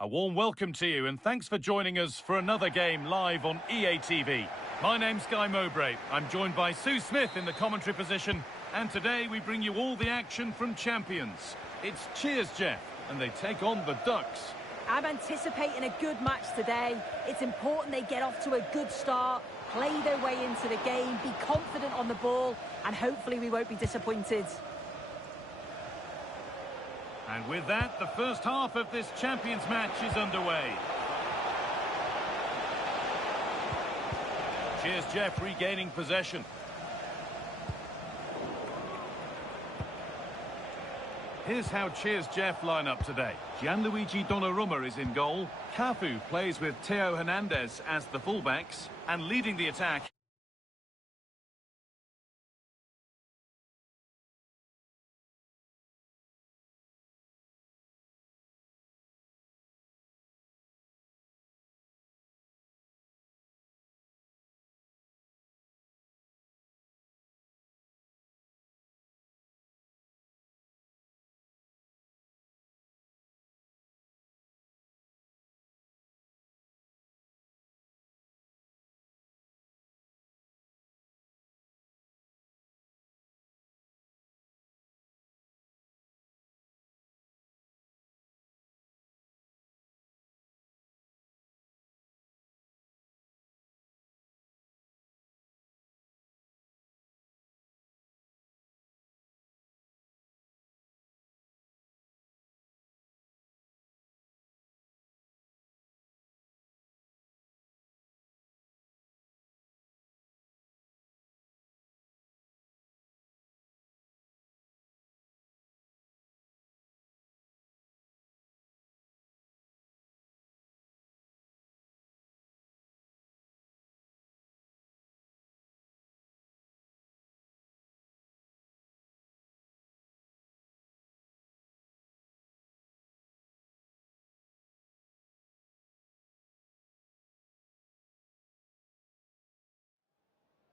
A warm welcome to you and thanks for joining us for another game live on EA TV. My name's Guy Mowbray. I'm joined by Sue Smith in the commentary position, and today we bring you all the action from Champions. It's Cheers Jeff, and they take on the Ducks. I'm anticipating a good match today. It's important they get off to a good start, play their way into the game, be confident on the ball, and hopefully we won't be disappointed. And with that, the first half of this Champions match is underway. Cheers Jeff regaining possession. Here's how Cheers Jeff line up today. Gianluigi Donnarumma is in goal. Cafu plays with Theo Hernandez as the fullbacks, and leading the attack.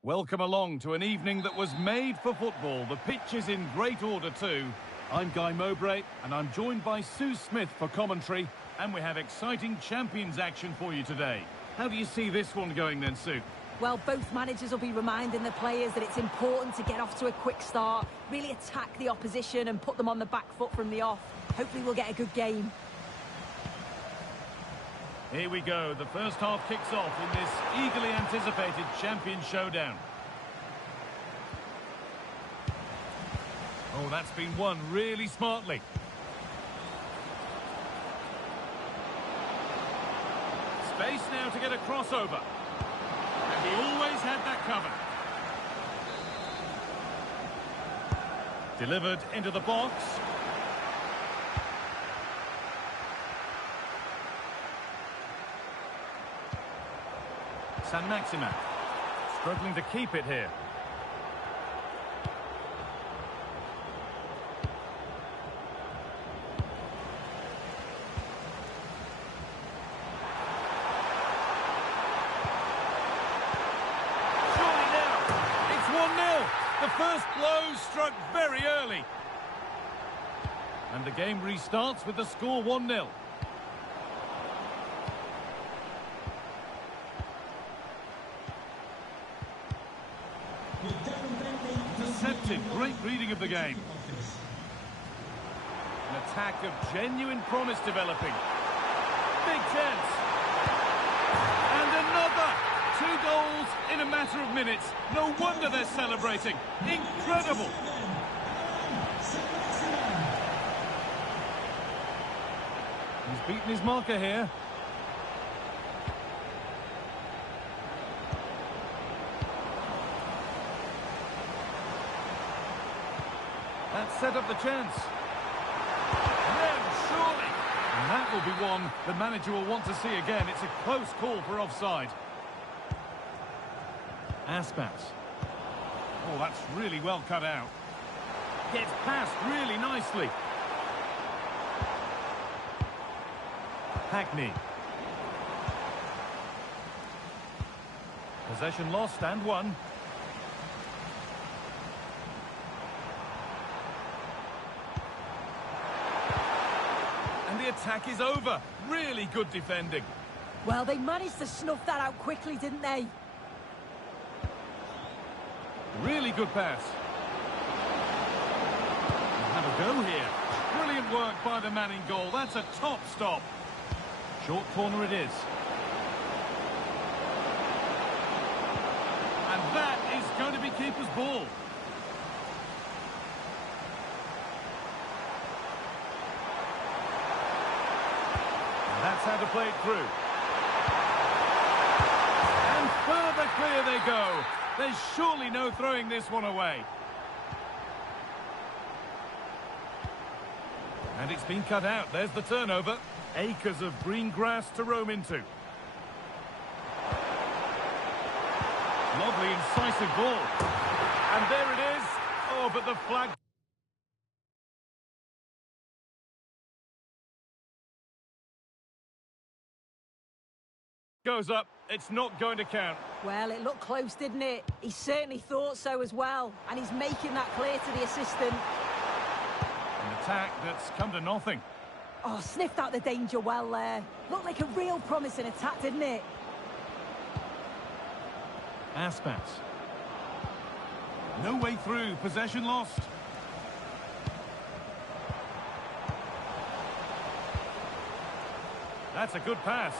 Welcome along to an evening that was made for football. The pitch is in great order too. I'm Guy Mowbray and I'm joined by Sue Smith for commentary, and we have exciting Champions action for you today. How do you see this one going then, Sue? Well, both managers will be reminding the players that it's important to get off to a quick start, really attack the opposition and put them on the back foot from the off. Hopefully we'll get a good game. Here we go, the first half kicks off in this eagerly anticipated Champions showdown. Oh, that's been won really smartly. Space now to get a crossover. And he always had that cover. Delivered into the box. San Maximan struggling to keep it here. Surely now, it's 1-0. The first blow struck very early. And the game restarts with the score 1-0. Intercepted, great reading of the game. An attack of genuine promise developing. Big chance. And another! 2 goals in a matter of minutes. No wonder they're celebrating. Incredible! He's beaten his marker here. That set up the chance. Then, surely. And that will be one the manager will want to see again. It's a close call for offside. Aspas. Oh, that's really well cut out. Gets past really nicely. Hackney. Possession lost and won. attack is over. Really good defending. Well, they managed to snuff that out quickly, didn't they? Really good pass. Have a go here. Brilliant work by the man in goal. That's a top stop. Short corner it is. And that is going to be keeper's ball. And that's how to play it through. And further clear they go. There's surely no throwing this one away. And it's been cut out. There's the turnover. Acres of green grass to roam into. Lovely, incisive ball. And there it is. Oh, but the flag goes up. It's not going to count. Well, it looked close, didn't it? He certainly thought so as well. And he's making that clear to the assistant. An attack that's come to nothing. Oh, sniffed out the danger well there. Looked like a real promising attack, didn't it? Aspas. No way through. Possession lost. That's a good pass.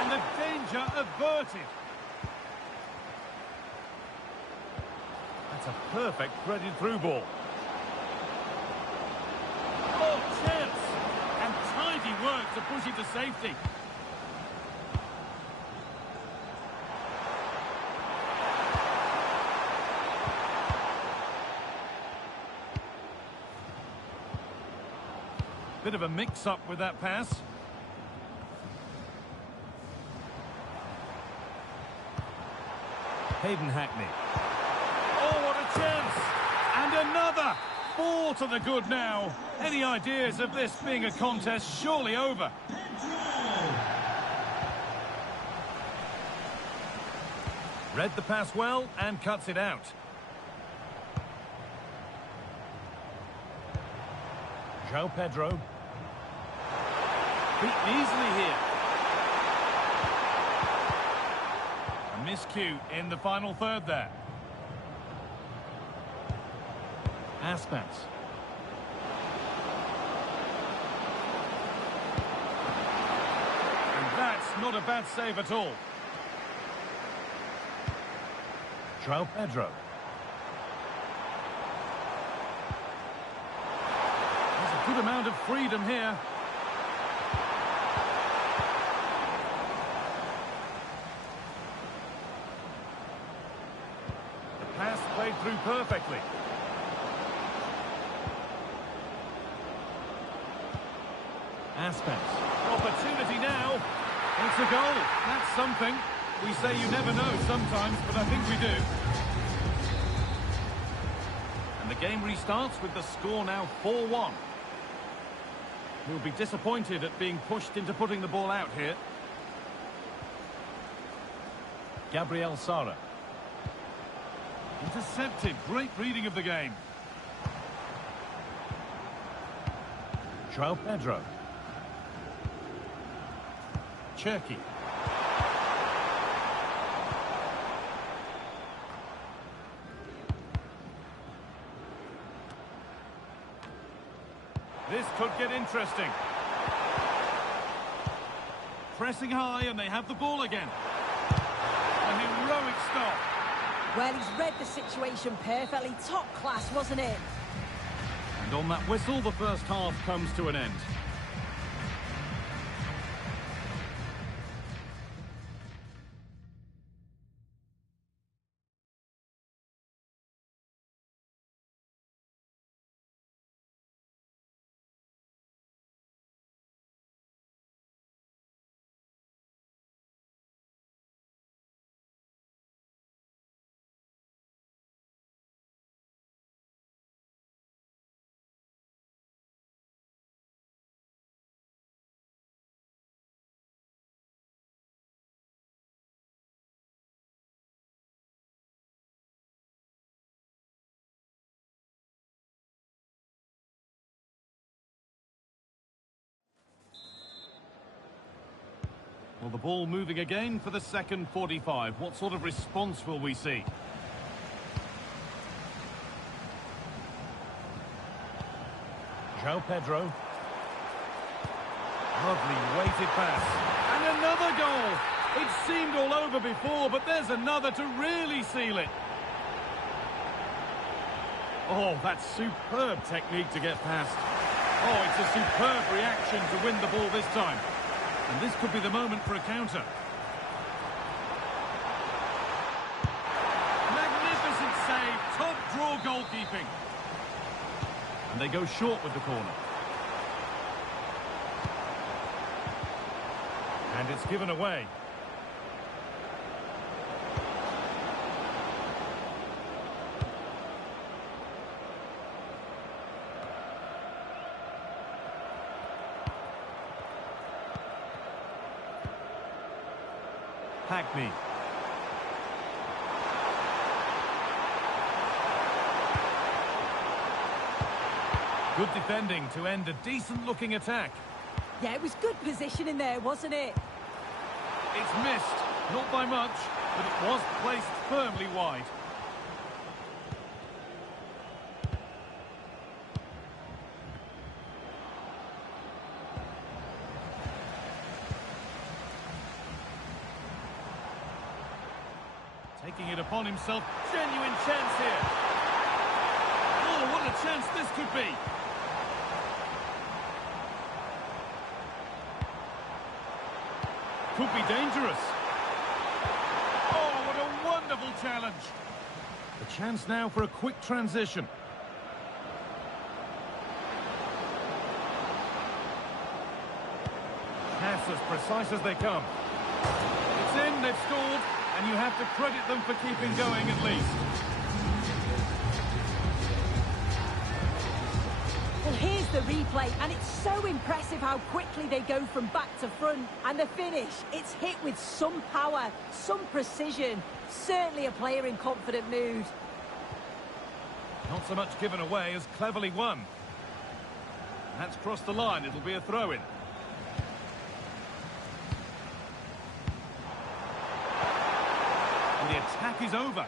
And the danger averted. That's a perfect threaded through ball. Oh, chance! And tidy work to push it to safety. Bit of a mix-up with that pass. Hayden Hackney. Oh, what a chance! And another! 4 to the good now. Any ideas of this being a contest surely over? Read the pass well and cuts it out. João Pedro. Beaten easily here. A miscue in the final third there. Aspas. And that's not a bad save at all. João Pedro. There's a good amount of freedom here. The pass played through perfectly. Aspas. Opportunity now. It's a goal. That's something. We say you never know sometimes, but I think we do. And the game restarts with the score now 4-1. He'll be disappointed at being pushed into putting the ball out here. Gabriel Sara. Intercepted. Great reading of the game. João Pedro. Cherky. This could get interesting. Pressing high and they have the ball again. A heroic stop. Well, he's read the situation perfectly. Top class, wasn't it? And on that whistle, the first half comes to an end. Well, the ball moving again for the second 45. What sort of response will we see? João Pedro. Lovely weighted pass. And another goal! It seemed all over before, but there's another to really seal it. Oh, that's superb technique to get past. Oh, it's a superb reaction to win the ball this time. And this could be the moment for a counter. Magnificent save, top draw goalkeeping. And they go short with the corner. And it's given away. Hackney. Good defending to end a decent-looking attack. Yeah, it was good positioning there, wasn't it? It's missed, not by much, but it was placed firmly wide. Taking it upon himself, genuine chance here. Oh, what a chance this could be. Could be dangerous. Oh, what a wonderful challenge. The chance now for a quick transition. Pass as precise as they come. It's in, they've scored, and you have to credit them for keeping going at least. Well, here's the replay, and it's so impressive how quickly they go from back to front. And the finish, it's hit with some power, some precision. Certainly a player in confident mood. Not so much given away as cleverly won. That's crossed the line, it'll be a throw-in. And the attack is over.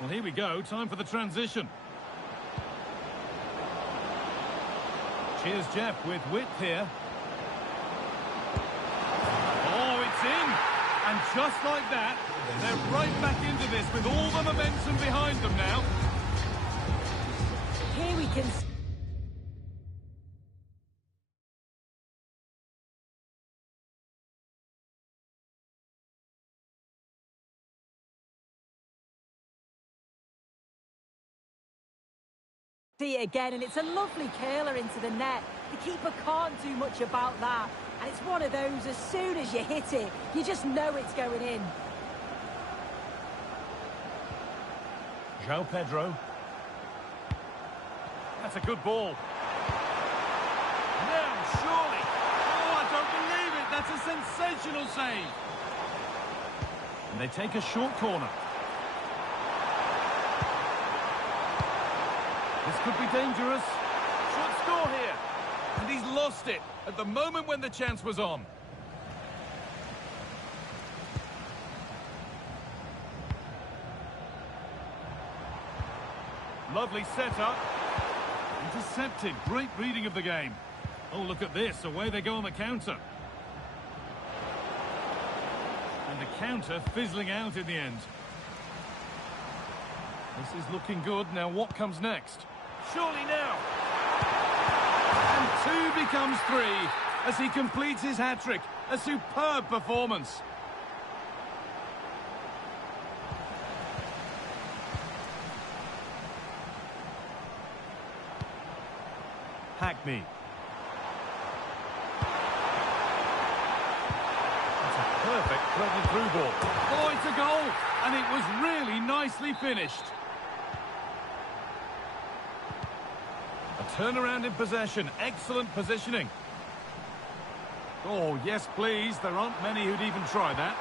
Well, here we go, time for the transition. Cheers, Jeff, with width here. Oh, it's in! And just like that, they're right back into this with all the momentum behind them now. Here we can see it again, and it's a lovely curler into the net. The keeper can't do much about that. And it's one of those, as soon as you hit it, you just know it's going in. João Pedro. That's a good ball. Now, surely. Oh, I don't believe it. That's a sensational save. And they take a short corner. This could be dangerous. Should score here. And he's lost it at the moment when the chance was on. Lovely setup. Intercepted. Great reading of the game. Oh, look at this. Away they go on the counter. And the counter fizzling out in the end. This is looking good. Now what comes next? Surely now. And 2 becomes 3 as he completes his hat-trick. A superb performance. Hackney. That's a perfect threaded through ball. Oh, it's a goal! And it was really nicely finished. A turnaround in possession. Excellent positioning. Oh, yes, please. There aren't many who'd even try that.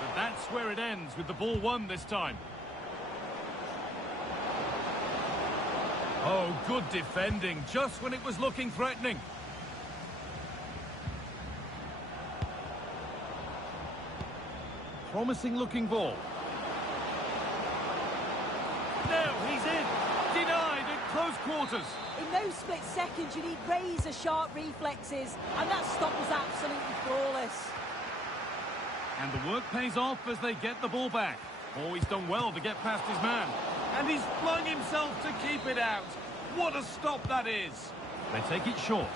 But that's where it ends, with the ball won this time. Oh, good defending, just when it was looking threatening. promising looking ball. Now he's in. Denied at close quarters. In those split seconds, you need razor-sharp reflexes, and that stop was absolutely flawless. And the work pays off as they get the ball back. Oh, he's done well to get past his man. And he's flung himself to keep it out. What a stop that is. They take it short.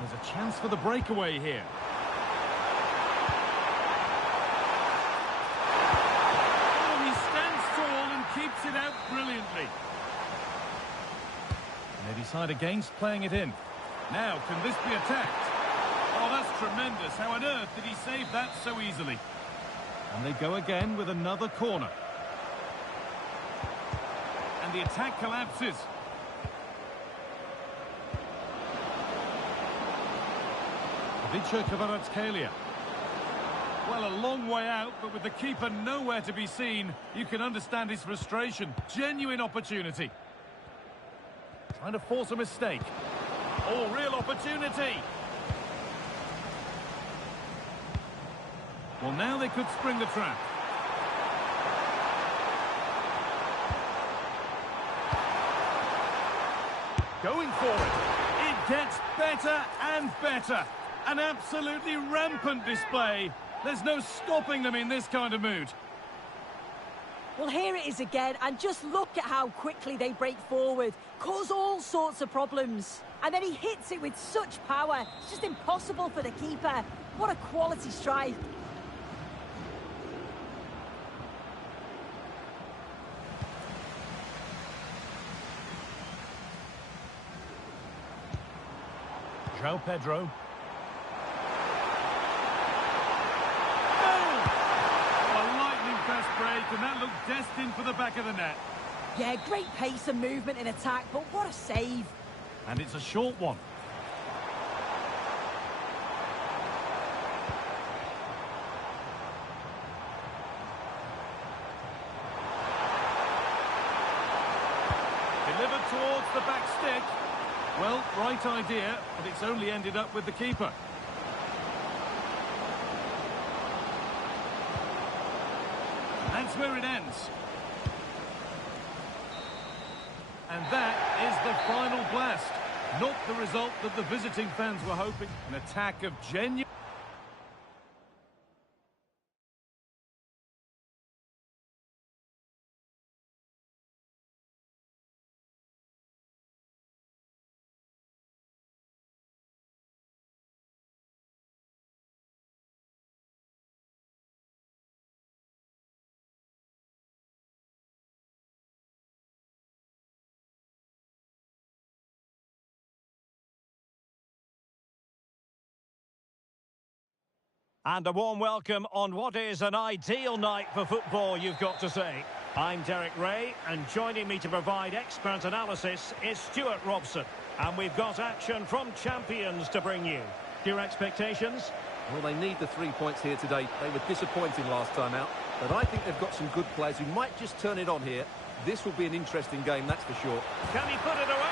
There's a chance for the breakaway here. Oh, he stands tall and keeps it out brilliantly. And they decide against playing it in. Now, can this be attacked? Oh, that's tremendous. How on earth did he save that so easily? And they go again with another corner. And the attack collapses. Kvaratskhelia. Well, a long way out, but with the keeper nowhere to be seen, you can understand his frustration. Genuine opportunity. Trying to force a mistake. Oh, real opportunity. Well, now they could spring the trap. Going for it. It gets better and better. An absolutely rampant display. There's no stopping them in this kind of mood. Well, here it is again, and just look at how quickly they break forward, cause all sorts of problems. And then he hits it with such power. It's just impossible for the keeper. What a quality strike. João Pedro. Break, and that looked destined for the back of the net. Yeah, great pace and movement in attack, but what a save. And it's a short one. Delivered towards the back stick. Well, right idea, but it's only ended up with the keeper. That's where it ends. And that is the final blast. Not the result that the visiting fans were hoping. An attack of genuine... And a warm welcome on what is an ideal night for football, you've got to say. I'm Derek Ray, and joining me to provide expert analysis is Stuart Robson. And we've got action from champions to bring you. Your expectations? Well, they need the 3 points here today. They were disappointing last time out, but I think they've got some good players who might just turn it on here. This will be an interesting game, that's for sure. Can he put it away?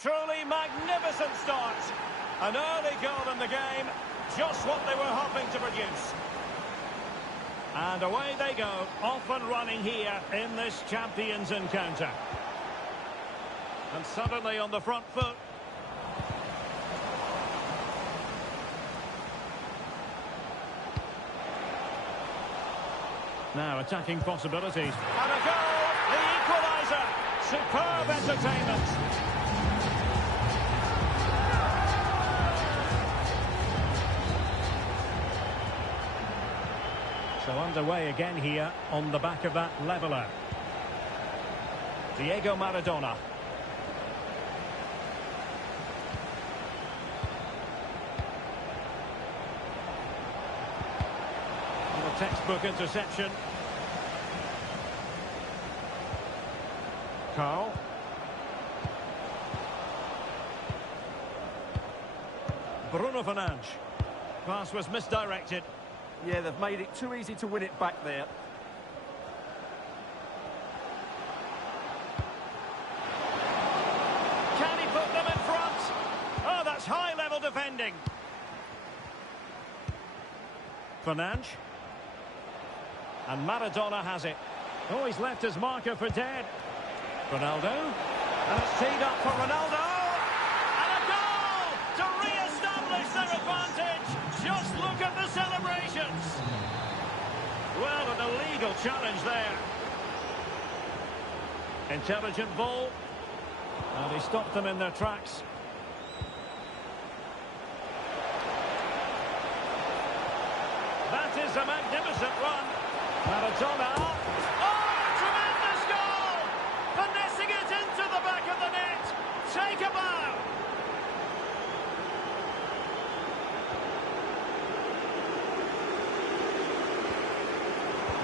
Truly magnificent start. An early goal in the game, just what they were hoping to produce. And away they go, off and running here in this champions encounter. And suddenly on the front foot. Now attacking possibilities. And a goal, the equaliser. Superb entertainment. So underway again here on the back of that leveller. Diego Maradona. And a textbook interception. Carl. Bruno Fernandes. Pass was misdirected. Yeah, they've made it too easy to win it back there. Can he put them in front? Oh, that's high-level defending. Fernandes. And Maradona has it. Oh, he's left his marker for dead. Ronaldo. And it's teed up for Ronaldo. And a goal to re-establish their advantage. Just look at the celebrations. Well, an illegal challenge there. Intelligent ball. And he stopped them in their tracks. That is a magnificent run. Maradona. Oh, tremendous goal! Finessing it into the back of the net. Take a bow.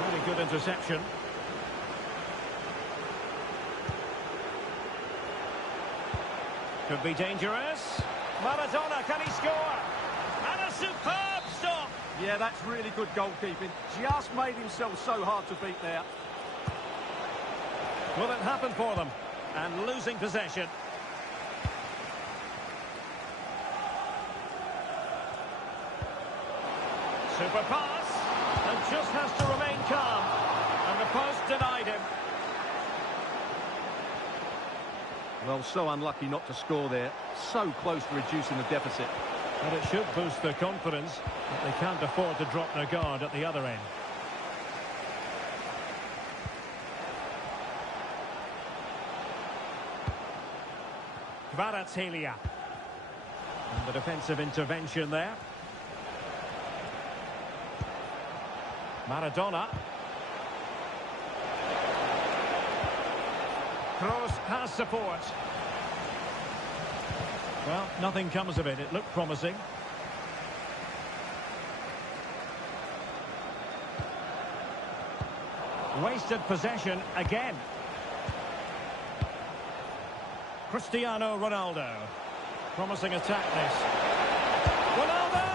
Really good interception. Could be dangerous. Maradona, can he score? And a superb stop. Yeah, that's really good goalkeeping. Just made himself so hard to beat there. Will it happen for them? And losing possession. Super pass. And just has to remain calm. And the post denied him. Well, so unlucky not to score there. So close to reducing the deficit. But it should boost their confidence that they can't afford to drop their guard at the other end. Kvaratskhelia. And the defensive intervention there. Maradona. Kroos has support. Well, nothing comes of it. It looked promising. Wasted possession again. Cristiano Ronaldo. Promising attack this. Ronaldo!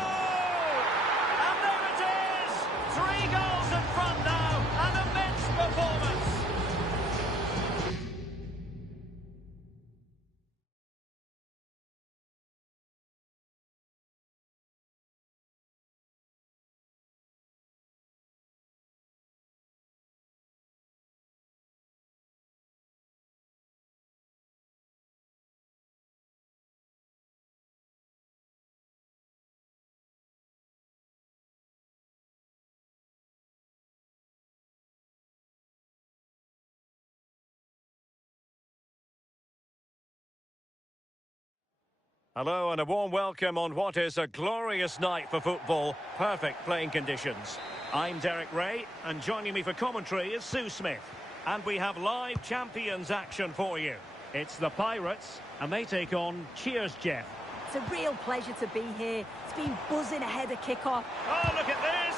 And there it is! 3 goals in front now. An immense performance. Hello and a warm welcome on what is a glorious night for football. Perfect playing conditions. I'm Derek Ray, and joining me for commentary is Sue Smith. And we have live champions action for you. It's the Pirates, and they take on Cheers Jeff. It's a real pleasure to be here. It's been buzzing ahead of kick-off. Oh, look at this!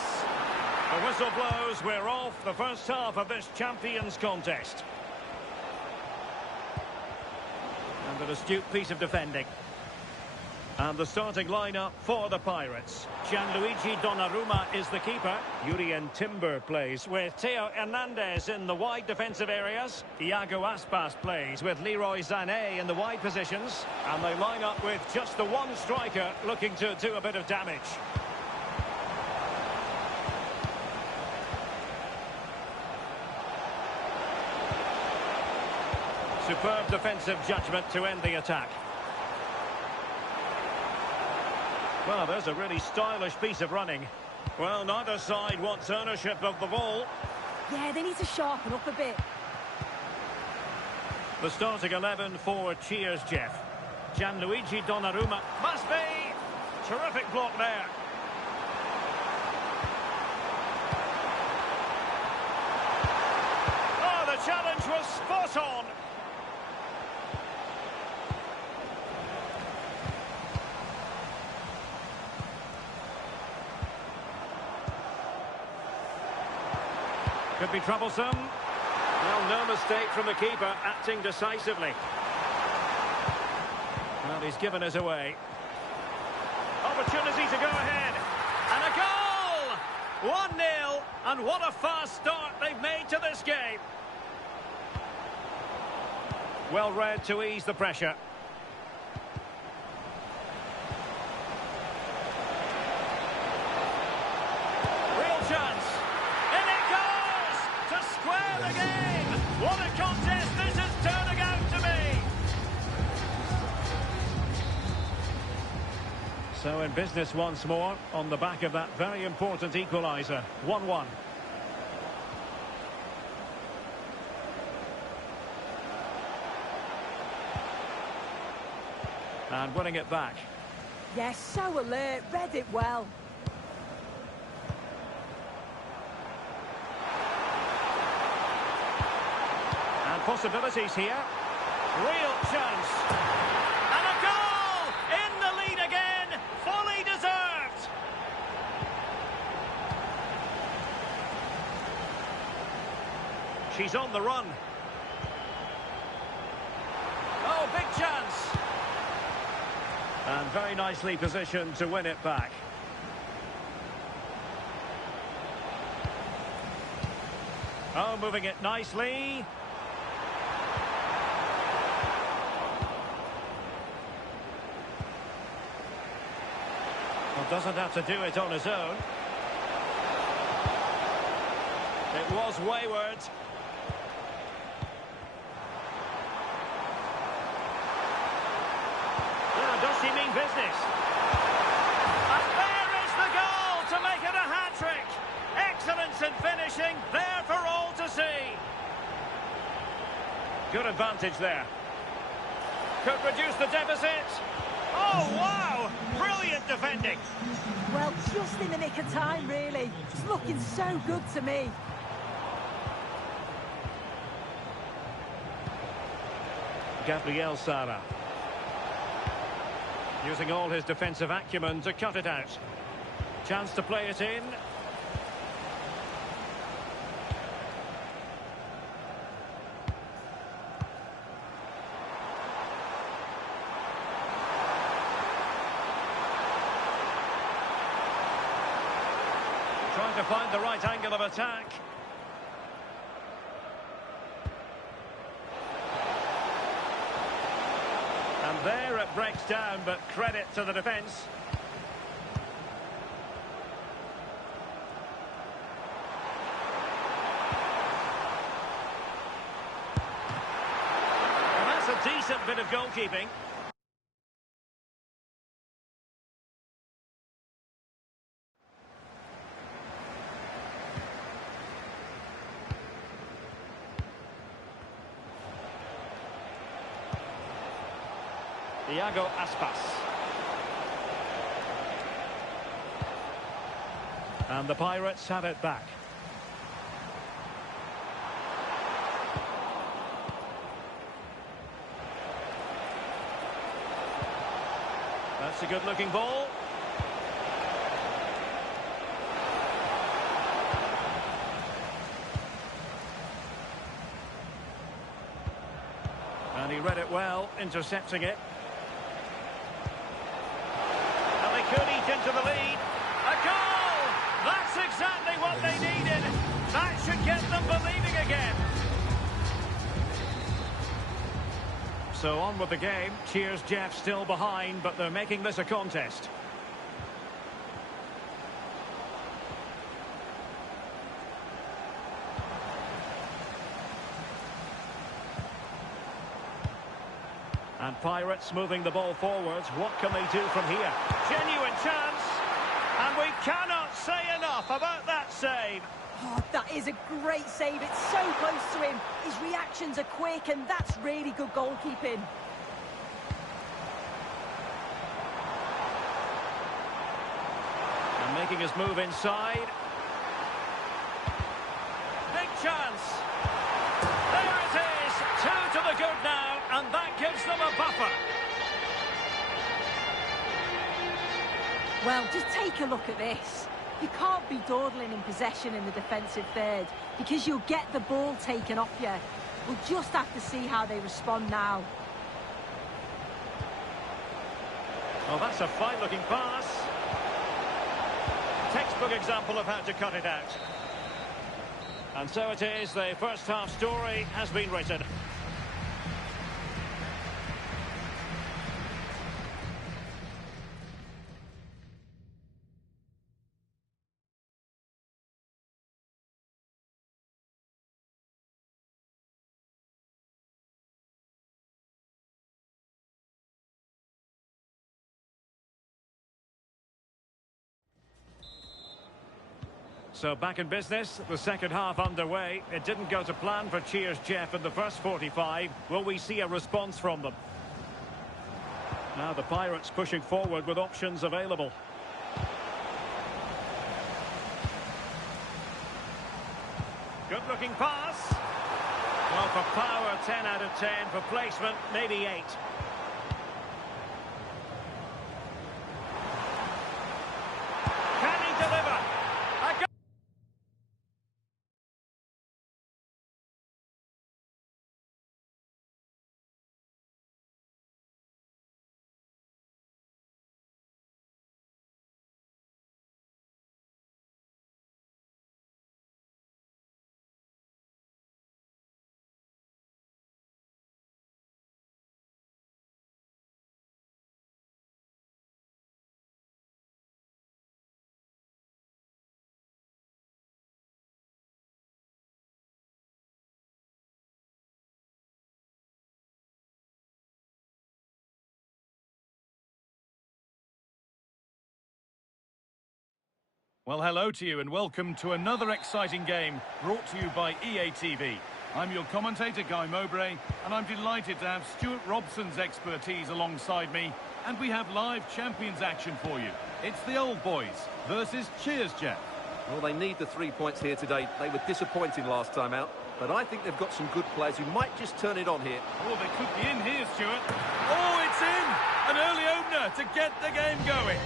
The whistle blows, we're off the first half of this champions contest. And an astute piece of defending. And the starting lineup for the Pirates. Gianluigi Donnarumma is the keeper. Jurrien Timber plays with Theo Hernandez in the wide defensive areas. Iago Aspas plays with Leroy Sané in the wide positions. And they line up with just the one striker looking to do a bit of damage. Superb defensive judgment to end the attack. Well, there's a really stylish piece of running. Well, neither side wants ownership of the ball. Yeah, they need to sharpen up a bit. The starting 11 for Cheers Jeff. Gianluigi Donnarumma must be. Terrific block there. Oh, the challenge was spot on. Could be troublesome. Well, no mistake from the keeper, acting decisively. Well, he's given us away. Opportunity to go ahead. And a goal! 1-0, and what a fast start they've made to this game. Well read to ease the pressure. Real chance. In it goes! To square the game! What a contest this is turning out to be! So in business once more, on the back of that very important equaliser. 1-1. And winning it back. Yes, so alert, read it well. And possibilities here. Real chance. And a goal! In the lead again! Fully deserved! She's on the run. Oh, big chance! And very nicely positioned to win it back. Oh, moving it nicely. Well, doesn't have to do it on his own. It was wayward. Does she mean business? And there is the goal to make it a hat-trick. Excellence in finishing, there for all to see. Good advantage there. Could reduce the deficit. Oh, wow! Brilliant defending. Well, just in the nick of time, really. It's looking so good to me. Gabriel Sara. Using all his defensive acumen to cut it out. Chance to play it in. Trying to find the right angle of attack. And there it breaks down, but credit to the defence. And that's a decent bit of goalkeeping. Iago Aspas. And the Pirates have it back. That's a good-looking ball. And he read it well, intercepting it. Could eat into the lead. A goal! That's exactly what they needed. That should get them believing again. So on with the game. Cheers, Jeff, still behind, but they're making this a contest. And Pirates moving the ball forwards. What can they do from here? Genuine chance. And we cannot say enough about that save. Oh, that is a great save. It's so close to him. His reactions are quick, and that's really good goalkeeping. And making his move inside. Big chance. There it is. 2 to the good now, and that gives them a buffer. Well, just take a look at this. You can't be dawdling in possession in the defensive third because you'll get the ball taken off you. We'll just have to see how they respond now. Oh, that's a fine-looking pass. textbook example of how to cut it out. And so it is, the first half story has been written. So back in business, the second half underway. It didn't go to plan for Cheers Jeff in the first 45. Will we see a response from them? Now the Pirates pushing forward with options available. Good looking pass. Well, for power, 10 out of 10. For placement, maybe 8. Can he deliver? Well, hello to you and welcome to another exciting game brought to you by EA TV. I'm your commentator, Guy Mowbray, and I'm delighted to have Stuart Robson's expertise alongside me, and we have live Champions action for you. It's the old boys versus Cheers Jeff. Well, they need the 3 points here today. They were disappointing last time out, but I think they've got some good players who might just turn it on here. Oh, they could be in here, Stuart. Oh, it's in! An early opener to get the game going.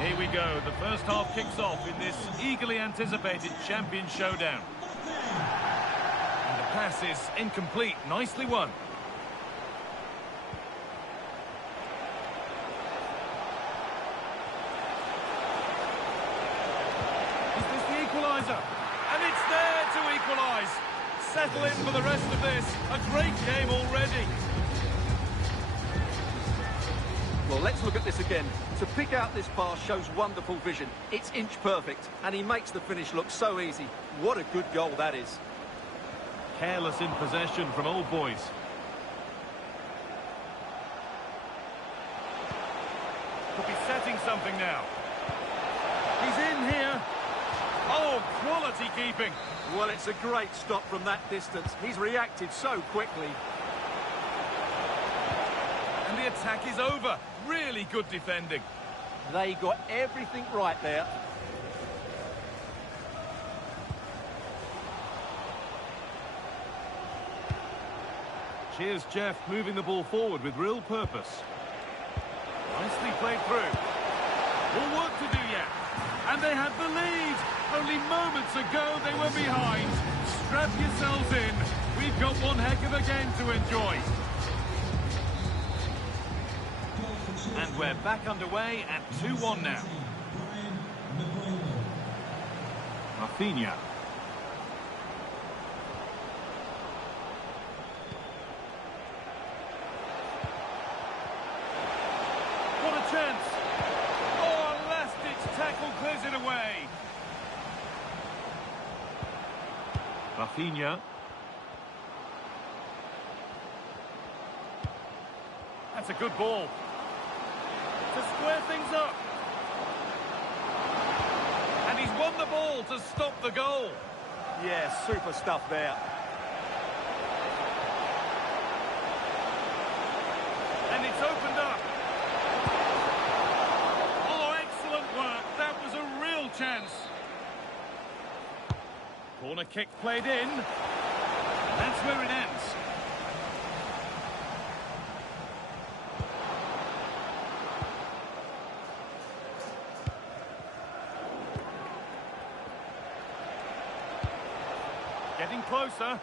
Here we go. The first half kicks off in this eagerly anticipated champion showdown. And the pass is incomplete. Nicely won. Is this the equaliser? And it's there to equalise. Settle in for the rest of this. A great game already. Well, let's look at this again. To pick out this pass shows wonderful vision. It's inch perfect, and he makes the finish look so easy. What a good goal that is. Careless in possession from old boys. Could be setting something now. He's in here. Oh, quality keeping. Well, it's a great stop from that distance. He's reacted so quickly. And the attack is over. Really good defending. They got everything right there. Cheers Jeff, moving the ball forward with real purpose. Nicely played through. More work to do yet. And they had the lead. Only moments ago they were behind. Strap yourselves in. We've got one heck of a game to enjoy. And we're back underway at 2-1 now. Rafinha. What a chance! Oh, a last-ditch tackle clears it away. Rafinha. That's a good ball. To square things up. And he's won the ball to stop the goal. Yeah, super stuff there. And it's opened up. Oh, excellent work. That was a real chance. Corner kick played in. That's where it ends. Getting closer.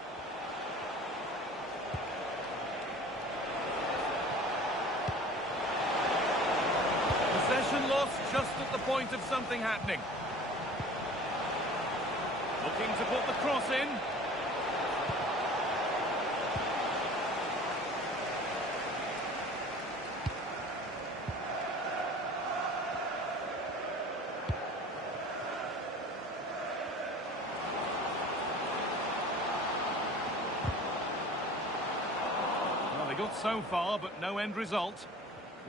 Possession lost. cross just at the point of something happening. Looking to put the cross in. Well, they got so far, but no end result.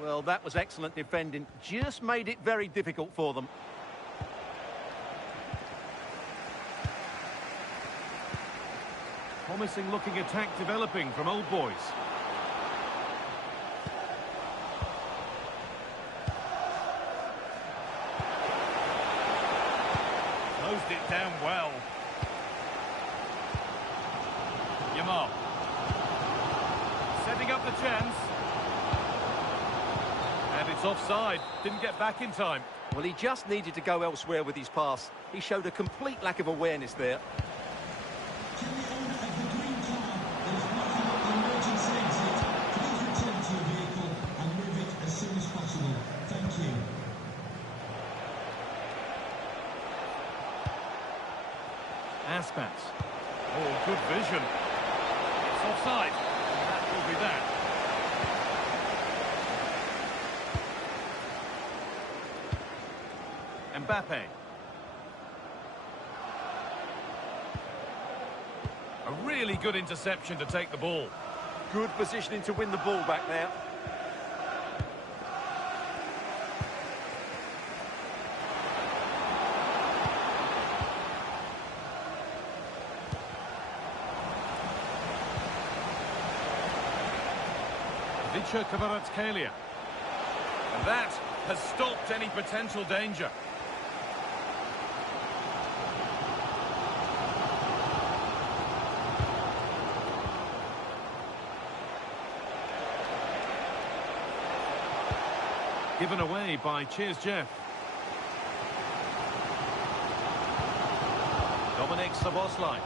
Well, that was excellent defending. Just made it very difficult for them. Promising looking attack developing from Old Boys. Closed it down well. Yamal. Setting up the chance. And it's offside. Didn't get back in time. Well, he just needed to go elsewhere with his pass. He showed a complete lack of awareness there. Aspas. Oh, good vision. It's offside. That will be that. Mbappe. A really good interception to take the ball. Good positioning to win the ball back there. Kvaratskhelia. And that has stopped any potential danger. Given away by Cheers Jeff. Dominic Szoboszlai.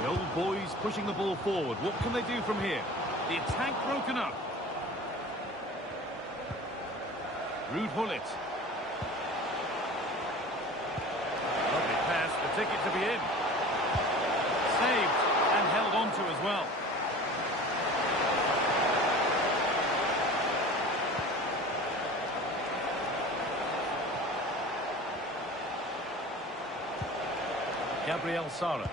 The Old Boys pushing the ball forward. What can they do from here? The attack broken up. Ruud Gullit. Lovely pass, the ticket to be in. Saved and held on to as well. Gabriel Sara.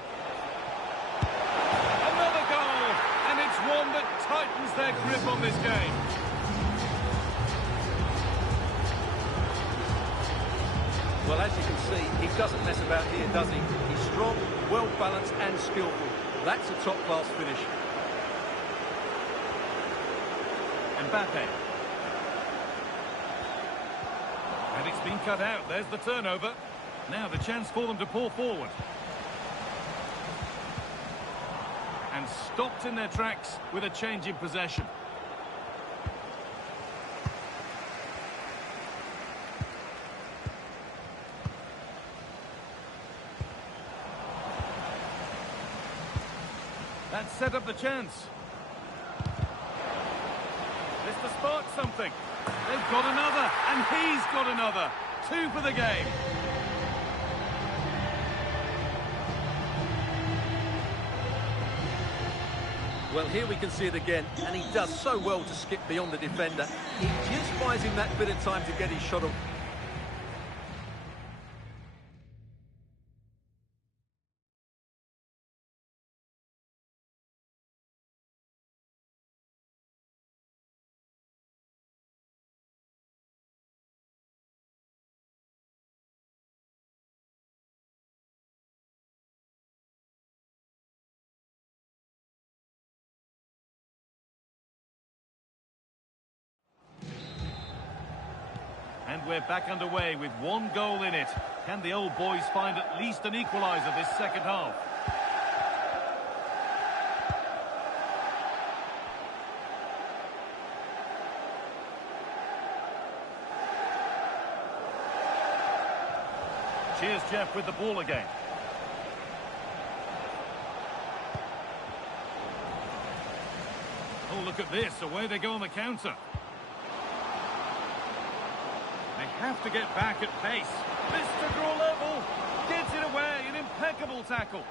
Another goal, and it's one that tightens their grip on this game. Well, as you can see, he doesn't mess about here, does he? He's strong, well-balanced and skillful. That's a top-class finish. Mbappe. And it's been cut out. There's the turnover. Now the chance for them to pour forward. And stopped in their tracks with a change in possession. That set up the chance. This to spark something. They've got another, and he's got another. 2 for the game. Well, here we can see it again, and he does so well to skip beyond the defender. He just buys him that bit of time to get his shot off. And we're back underway with 1 goal in it. Can the Old Boys find at least an equaliser this second half? Cheers, Jeff, with the ball again. Oh, look at this. Away they go on the counter. They have to get back at pace. This to draw level. Gets it away. An impeccable tackle.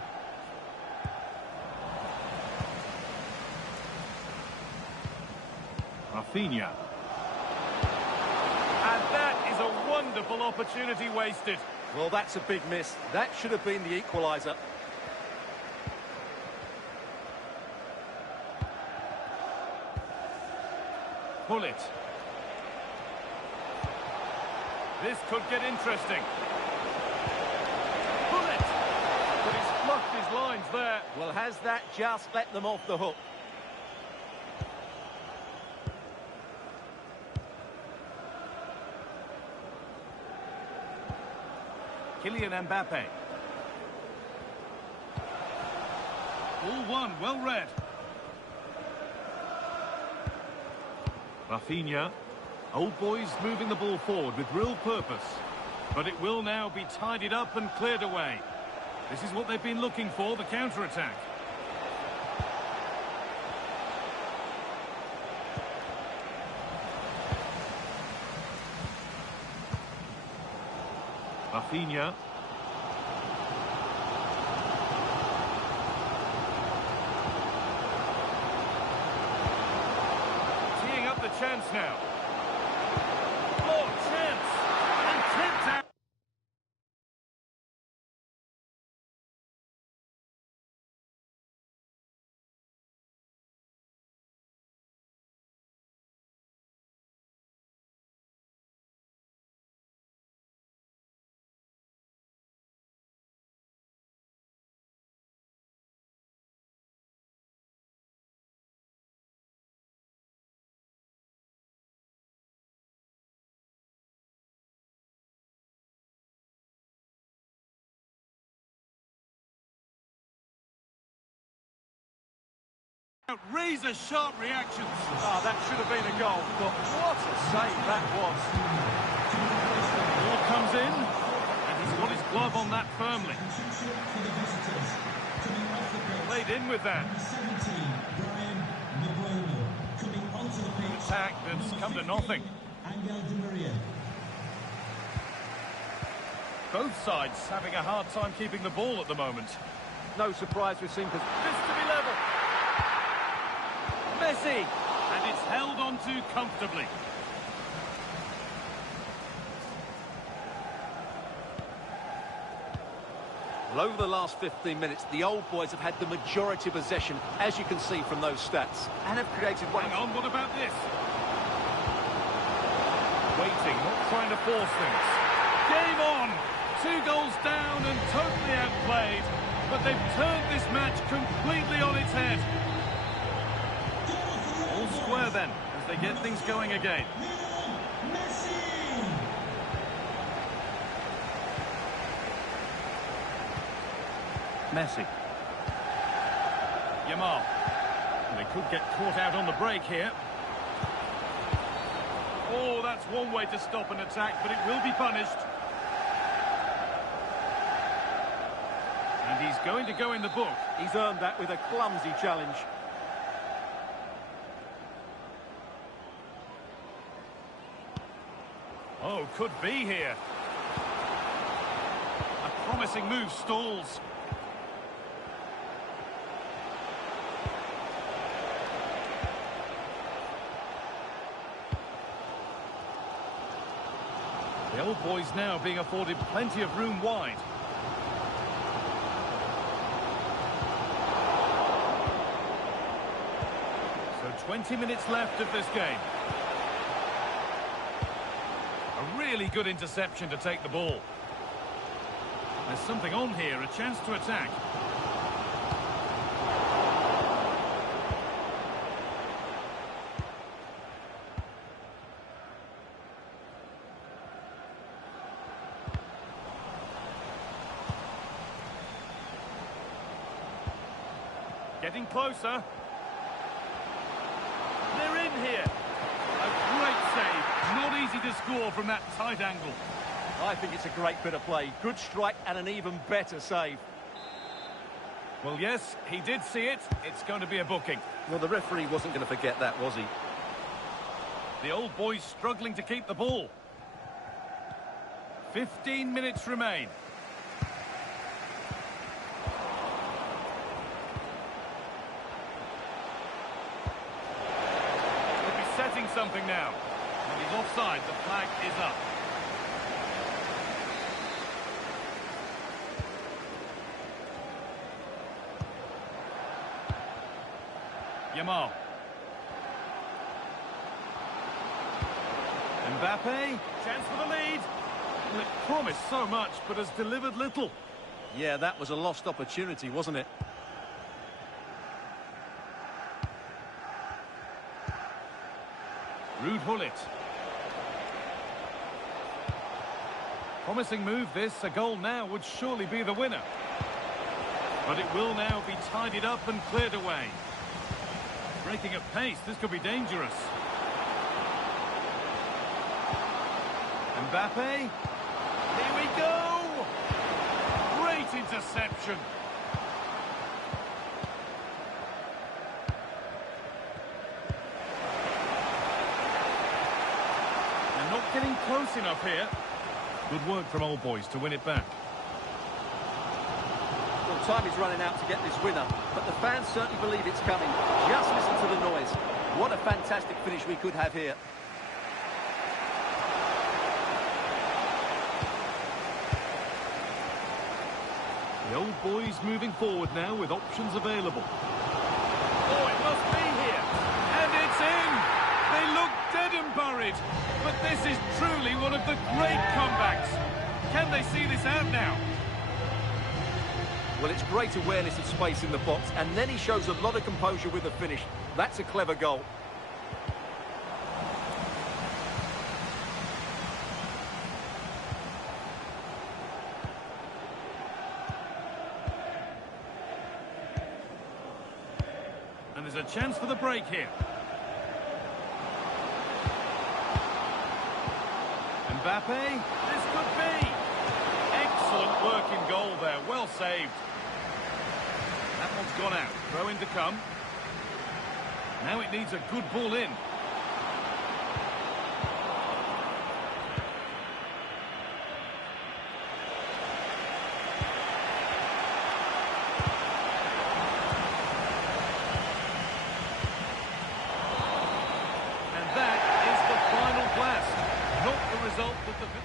Rafinha. And that is a wonderful opportunity wasted. Well, that's a big miss. That should have been the equaliser. Pull it. This could get interesting. Pull it. But he's fluffed his lines there. Well, has that just let them off the hook? Kylian Mbappe. All one, well read. Rafinha. Old boys moving the ball forward with real purpose. But it will now be tidied up and cleared away. This is what they've been looking for, the counter-attack. Rafinha. Teeing up the chance now. Oh, chance! And tipped out. Razor-sharp reactions. Oh, that should have been a goal, but what a save that was. Ball comes in, and he's got his glove on that firmly. Played in with that. Attack that's come to nothing. Both sides having a hard time keeping the ball at the moment. No surprise we've seen this to be level. Messi, and it's held on to comfortably. Well, over the last 15 minutes, the old boys have had the majority of possession, as you can see from those stats, and have created one. Hang on, what about this? Waiting, not trying to force things. Game on! 2 goals down and totally outplayed, but they've turned this match completely on its head. All square then, as they get things going again. Messi. Yamal. They could get caught out on the break here. Oh, that's one way to stop an attack, but it will be punished. And he's going to go in the book. He's earned that with a clumsy challenge. Oh, could be here. A promising move stalls. The old boys now being afforded plenty of room wide. So 20 minutes left of this game. A really good interception to take the ball. There's something on here, a chance to attack. Getting closer. They're in here. A great save. Not easy to score from that tight angle. I think it's a great bit of play. Good strike and an even better save. Well, yes, he did see it. It's going to be a booking. Well, the referee wasn't going to forget that, was he? The old boy's struggling to keep the ball. 15 minutes remain. He'll be setting something now. When he's offside, the flag is up. Yamal. Mbappe, chance for the lead. Well, it promised so much, but has delivered little. Yeah, that was a lost opportunity, wasn't it? Ruud Gullit. Promising move this, a goal now would surely be the winner. But it will now be tidied up and cleared away. Breaking at pace, this could be dangerous. Mbappe. Here we go! Great interception. They're not getting close enough here. Good work from old boys to win it back. Well, time is running out to get this winner, but the fans certainly believe it's coming. Just listen to the noise. What a fantastic finish we could have here. The old boys moving forward now with options available. Oh, it must be here. And it's in. They look dead and buried. But this is truly one of the great comebacks. Can they see this out now? Well, it's great awareness of space in the box, and then he shows a lot of composure with the finish. That's a clever goal. And there's a chance for the break here. Mbappe, this could be. Excellent work in goal there, well saved. That one's gone out, throw in to come. Now it needs a good ball in. Result of the...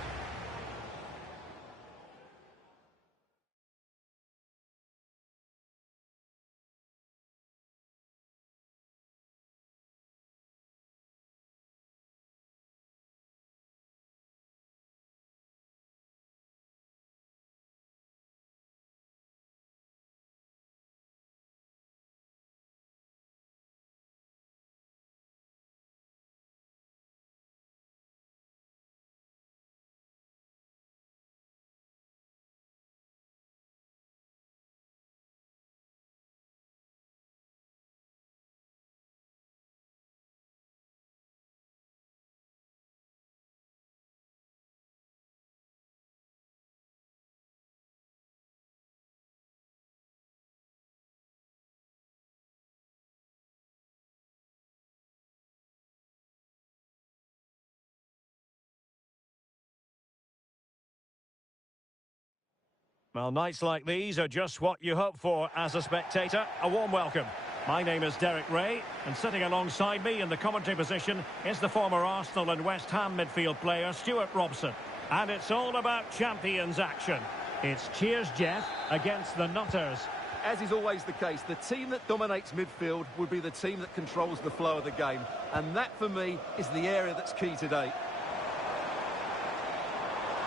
Well, nights like these are just what you hope for as a spectator. A warm welcome. My name is Derek Ray, and sitting alongside me in the commentary position is the former Arsenal and West Ham midfield player Stuart Robson. And it's all about champions action. It's Cheers Jeff against the Nutters. As is always the case, the team that dominates midfield would be the team that controls the flow of the game. And that, for me, is the area that's key today.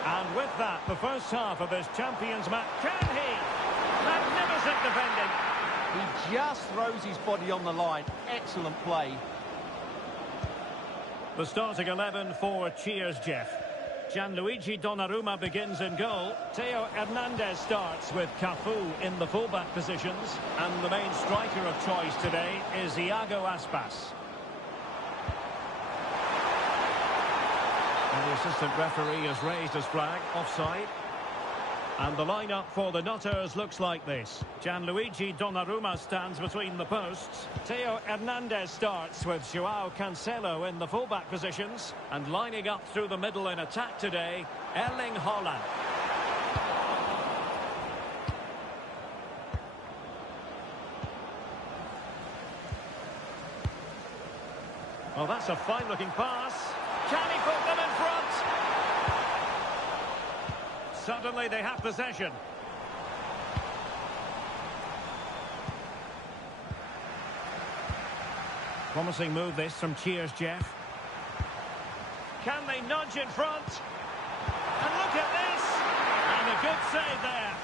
And with that, the first half of this champions match. Can he? Magnificent defending. He just throws his body on the line. Excellent play. The starting 11 for Cheers Jeff. Gianluigi Donnarumma begins in goal. Theo Hernandez starts with Cafu in the fullback positions. And the main striker of choice today is Iago Aspas. And the assistant referee has raised his flag, offside. And the lineup for the Nutters looks like this. Gianluigi Donnarumma stands between the posts. Theo Hernandez starts with Joao Cancelo in the fullback positions. And lining up through the middle in attack today, Erling Haaland. Well, that's a fine-looking pass. Can he put them in front? Suddenly they have possession. Promising move this from Cheers Jeff. Can they nudge in front? And look at this! And a good save there.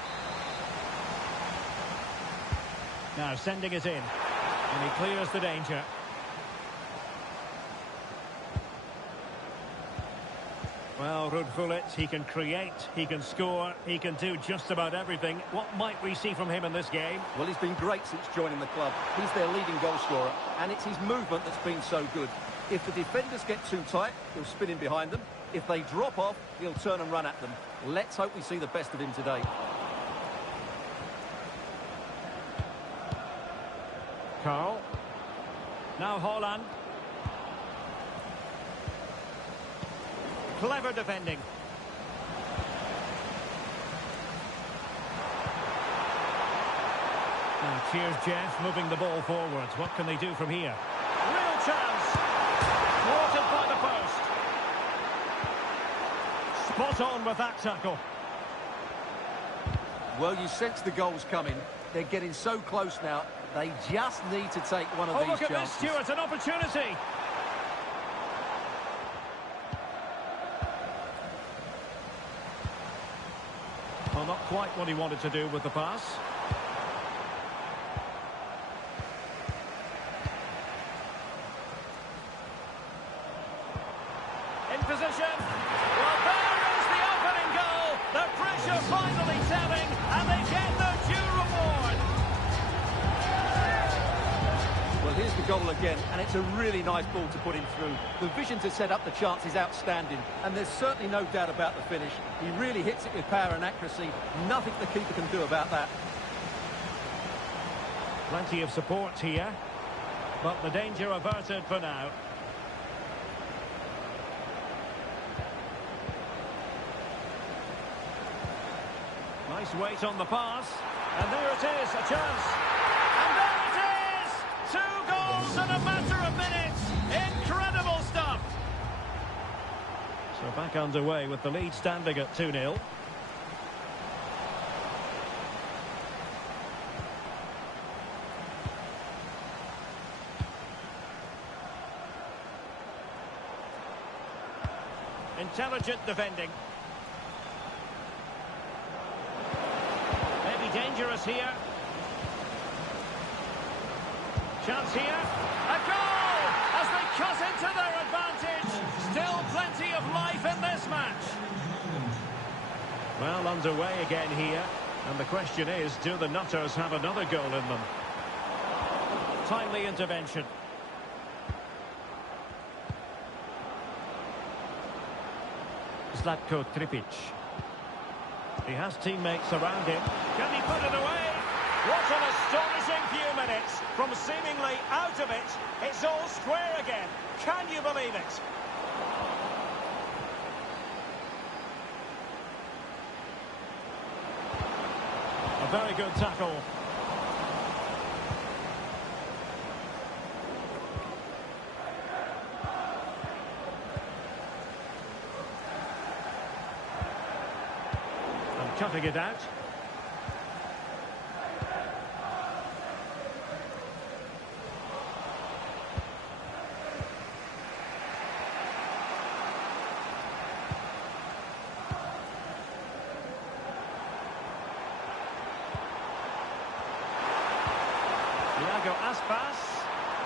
Now sending it in. And he clears the danger. Well, Ruud Gullit, he can create, he can score, he can do just about everything. What might we see from him in this game? Well, he's been great since joining the club. He's their leading goal scorer, and it's his movement that's been so good. If the defenders get too tight, he'll spin in behind them. If they drop off, he'll turn and run at them. Let's hope we see the best of him today. Carl. Now Haaland. Clever defending. Now, cheers, Jeff, moving the ball forwards. What can they do from here? Real chance. Thwarted by the post. Spot on with that tackle. Well, you sense the goals coming. They're getting so close now. They just need to take one of these Look at chances. this, Stuart, an opportunity. Well, not quite what he wanted to do with the pass. In position. Well, there is the opening goal. The pressure finally telling, and they get their due reward. Well, here's the goal again, and it's a really nice ball to put him through. The vision to set up the chance is outstanding, and there's certainly no doubt about the finish. He really hits it with power and accuracy. Nothing the keeper can do about that. Plenty of support here, but the danger averted for now. Nice weight on the pass, and there it is, a chance. And there it is! 2 goals in a matter of minutes. Incredible stuff. So back underway with the lead standing at 2-0. Intelligent defending. Maybe dangerous here. Chance here. A goal as they cut into their advantage. Still plenty of life in this match. Well, underway again here. And the question is, do the Nutters have another goal in them? Timely intervention. Zlatko Tripic. He has teammates around him. Can he put it away? What an astonishing few minutes. From seemingly out of it, it's all square again. Can you believe it? A very good tackle. And cutting it out.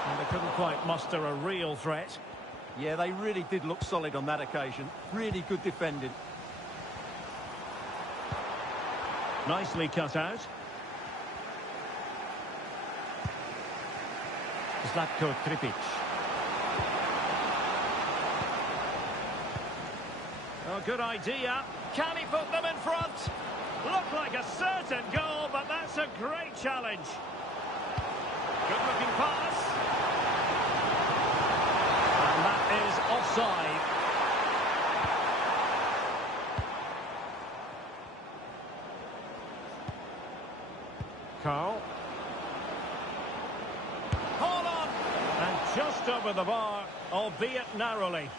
And they couldn't quite muster a real threat. Yeah, they really did look solid on that occasion. Really good defending. Nicely cut out. Zlatko Tripic. Oh, good idea. Can he put them in front? Looked like a certain goal, but that's a great challenge. Good-looking pass. And that is offside. Carl. Hold on! And just over the bar, albeit narrowly.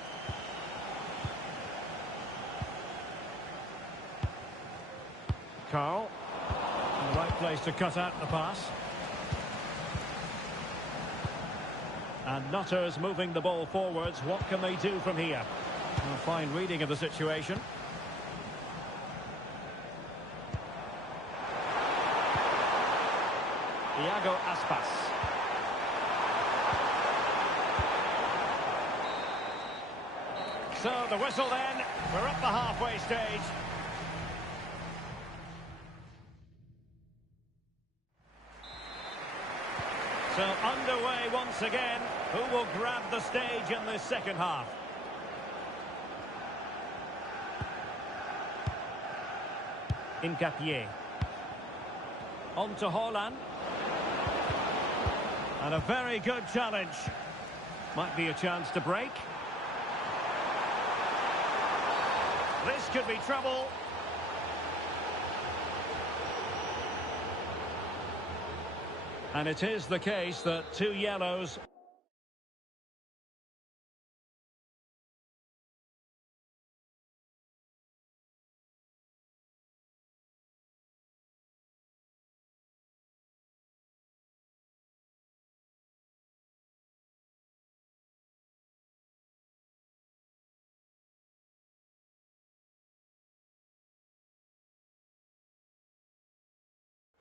Carl. In the right place to cut out the pass. And Nutters moving the ball forwards. What can they do from here? A fine reading of the situation. Iago Aspas. So the whistle then. We're up the halfway stage. So underway once again. Who will grab the stage in this second half? Incapié. On to Haaland. And a very good challenge. Might be a chance to break. This could be trouble. And it is the case that 2 yellows.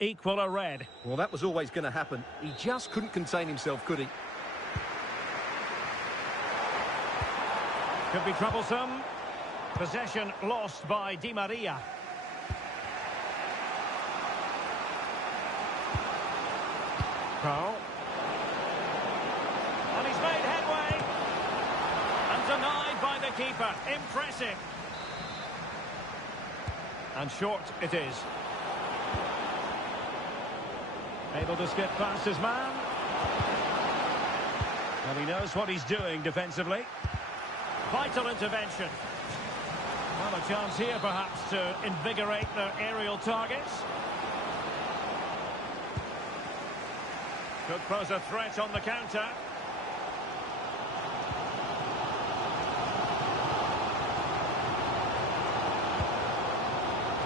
Equal a red. Well, that was always going to happen. He just couldn't contain himself, could he? Could be troublesome. Possession lost by Di Maria. Carl. And he's made headway. And denied by the keeper. Impressive. And short it is. Able to skip past his man. And he knows what he's doing defensively. Vital intervention. Well, a chance here perhaps to invigorate their aerial targets. Could pose a threat on the counter.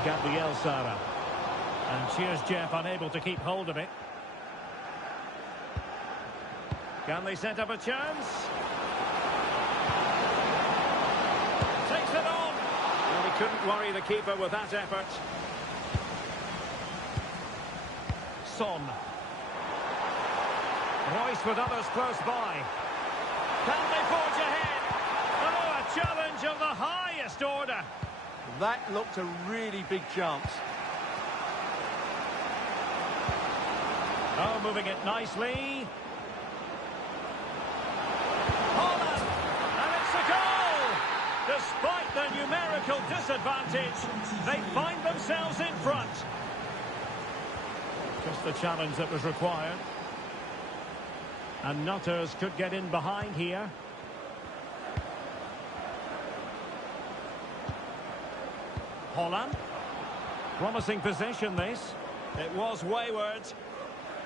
Gabriel Sara. And cheers, Jeff, unable to keep hold of it. Can they set up a chance? Takes it on. Well, he couldn't worry the keeper with that effort. Son. Royce with others close by. Can they forge ahead? Oh, a challenge of the highest order. That looked a really big chance. Oh, moving it nicely. Haaland! And it's a goal! Despite the numerical disadvantage, they find themselves in front. Just the challenge that was required. And Nutters could get in behind here. Haaland. Promising possession, this. It was wayward.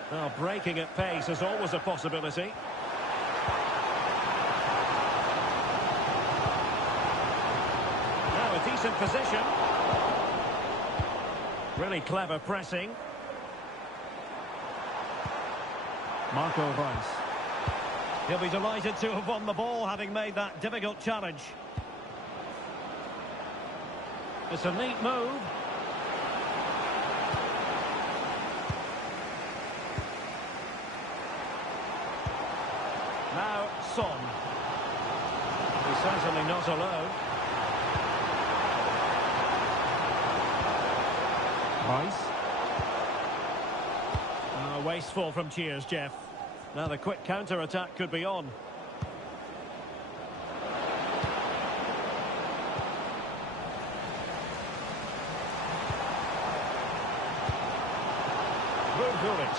Well, breaking at pace is always a possibility. Now a decent position. Really clever pressing. Marco Reus. He'll be delighted to have won the ball, having made that difficult challenge. It's a neat move. Now, Son. He's certainly not alone. Rice. Wasteful from Cheers, Jeff. Now the quick counter-attack could be on. Gullit.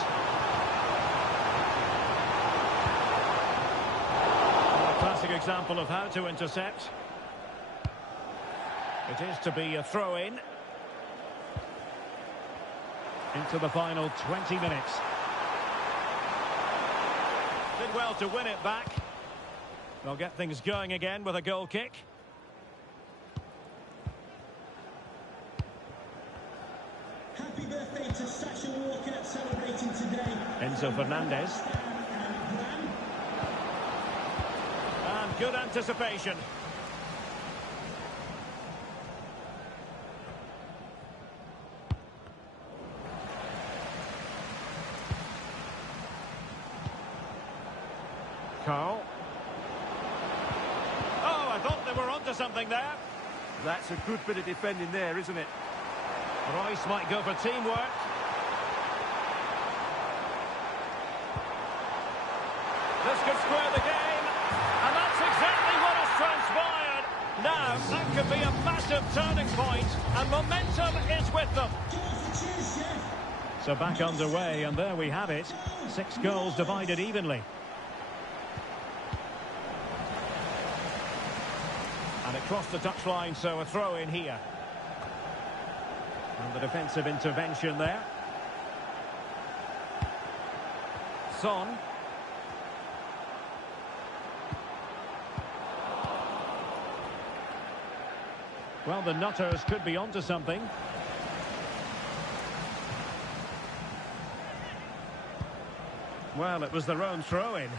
A classic example of how to intercept. It is to be a throw-in. Into the final 20 minutes. Did well to win it back. They'll get things going again with a goal kick. Happy birthday to Sasha Walker celebrating today. Enzo Fernandez. And good anticipation. Carl. Oh, I thought they were onto something there. That's a good bit of defending there, isn't it? Royce might go for teamwork. This could square the game. And that's exactly what has transpired. Now, that could be a massive turning point, and momentum is with them. So back underway, and there we have it. 6 goals divided evenly. And it crossed the touchline, so a throw in here. And the defensive intervention there. Son. Well, the Nutters could be onto something. Well, it was their own throw-in.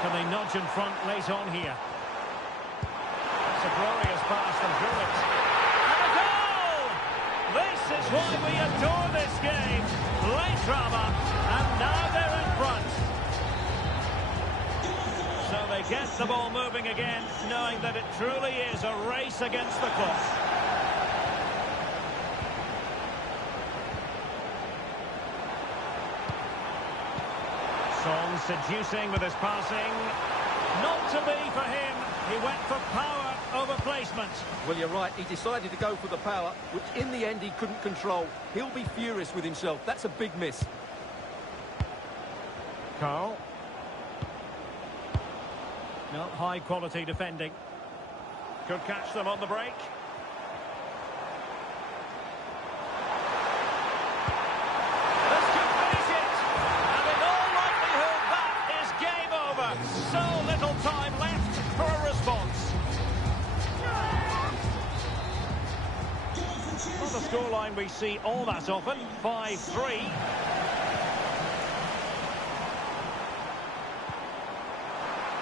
Can they nudge in front late on here? That's a glorious pass from Gullit. And a goal! This is why we adore this game. Late drama, and now they're in front. So they get the ball moving again, knowing that it truly is a race against the clock. Son seducing with his passing. Not to be for him. He went for power over placement. Well, you're right. He decided to go for the power, which in the end he couldn't control. He'll be furious with himself. That's a big miss. Carl. No, high quality defending. Could catch them on the break. So little time left for a response. Not a scoreline we see all that often. 5-3.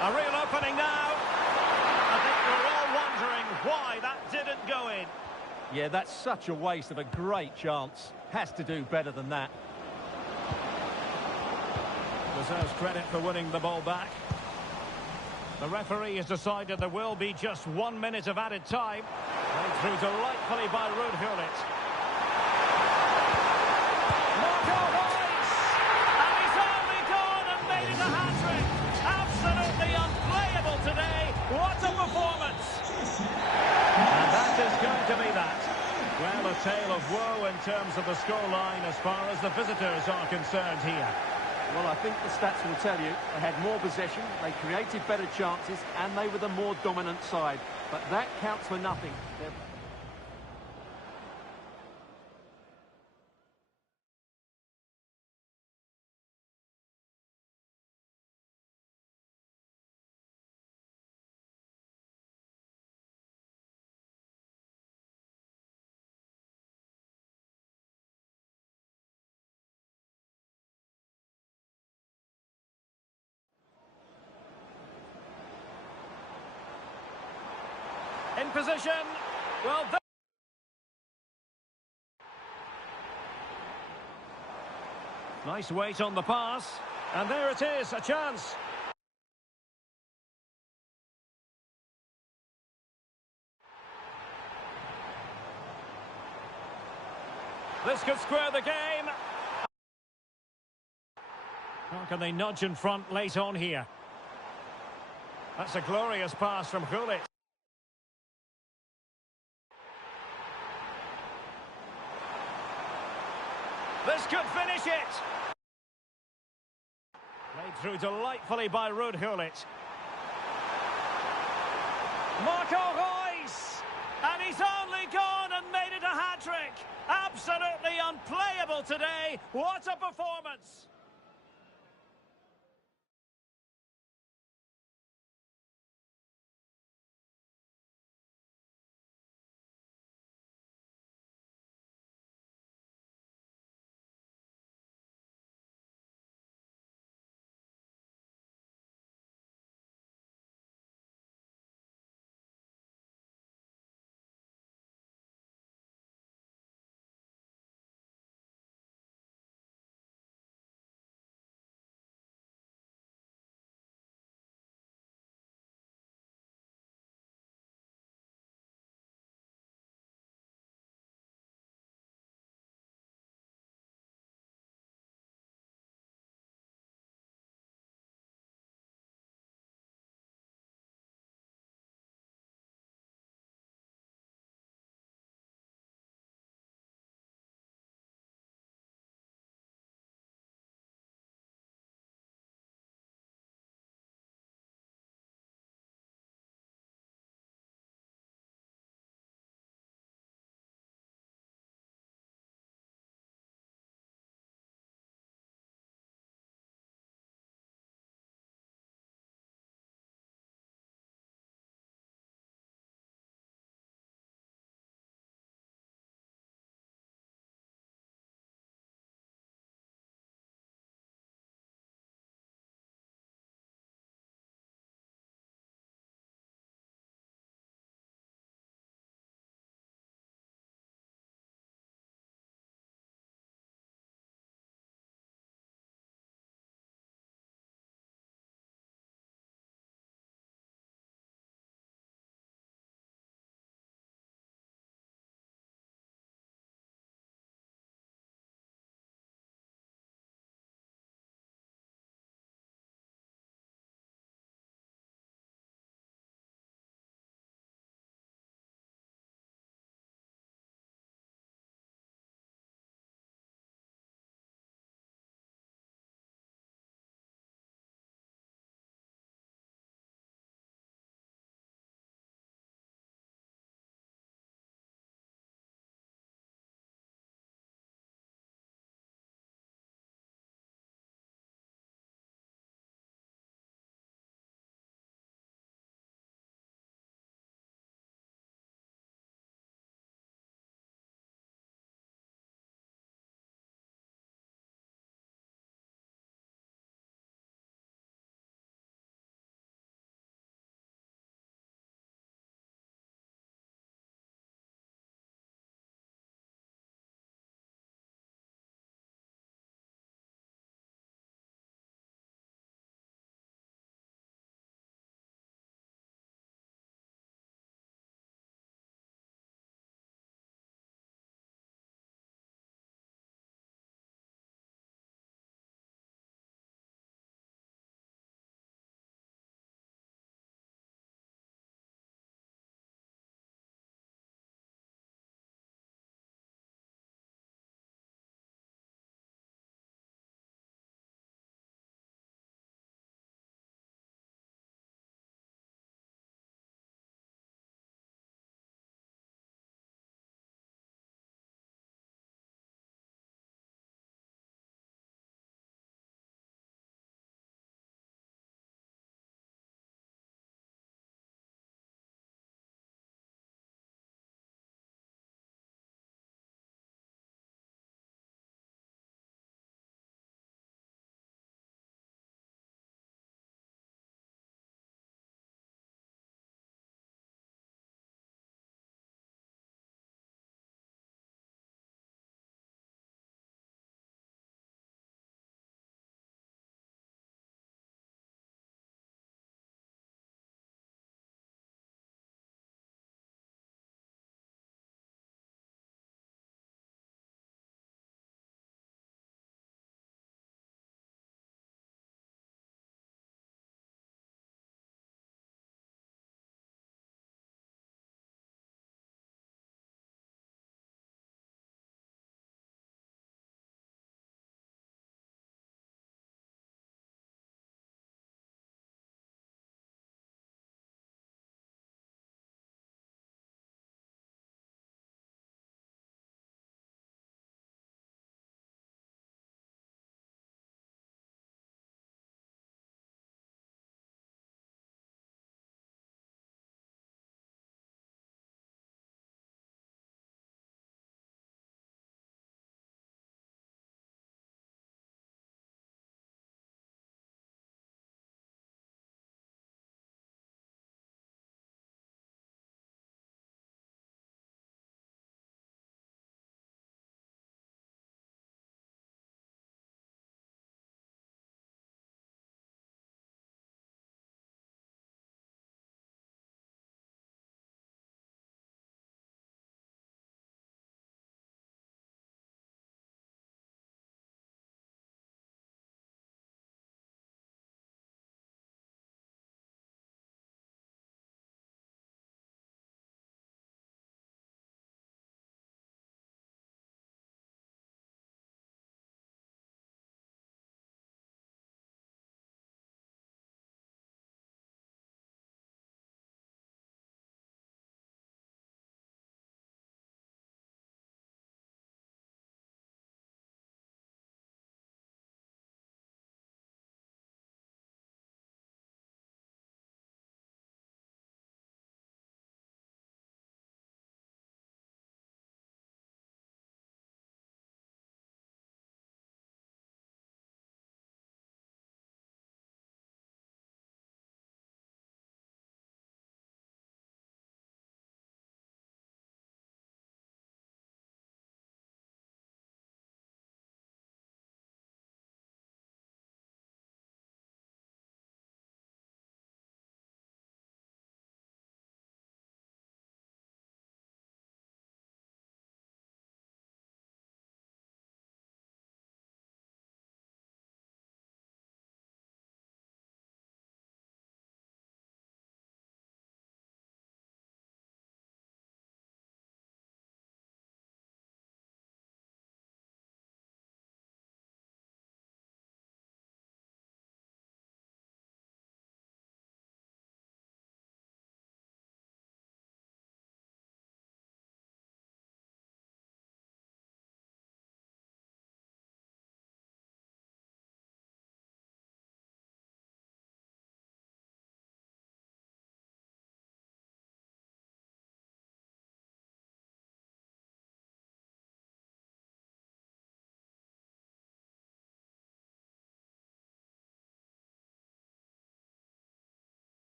A real opening now. I think we're all wondering why that didn't go in. Yeah, that's such a waste of a great chance. Has to do better than that. Deserves credit for winning the ball back. The referee has decided there will be just 1 minute of added time. Played through delightfully by Gullit. Marco Reus! And he's only gone and made it a hat-trick. Absolutely unplayable today. What a performance! And that is going to be that. Well, a tale of woe in terms of the scoreline as far as the visitors are concerned here. Well, I think the stats will tell you they had more possession, they created better chances, and they were the more dominant side. But that counts for nothing. In position. Well done. Nice weight on the pass. And there it is, a chance. This could square the game. How can they nudge in front late on here? That's a glorious pass from Gullit. This could finish it. Played through delightfully by Ruud Gullit. Marco Reus! And he's only gone and made it a hat-trick. Absolutely unplayable today. What a performance!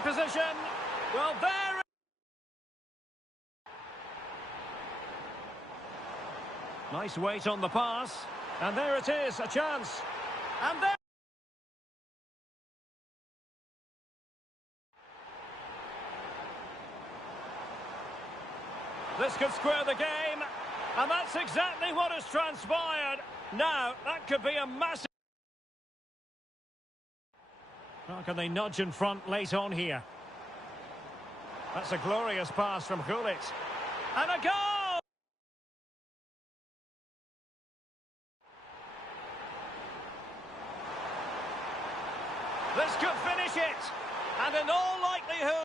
in position. Well, there. Nice weight on the pass. And there it is, a chance. And there. This could square the game. And that's exactly what has transpired. Now, that could be a massive... How can they nudge in front late on here? That's a glorious pass from Gullit. And a goal! This could finish it. And in all likelihood...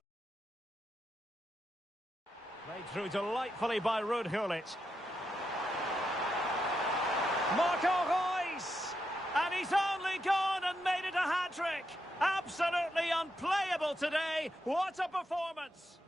Played through delightfully by Ruud Gullit. Marco Reus! And he's only gone and made it a hat-trick. Absolutely unplayable today. What a performance!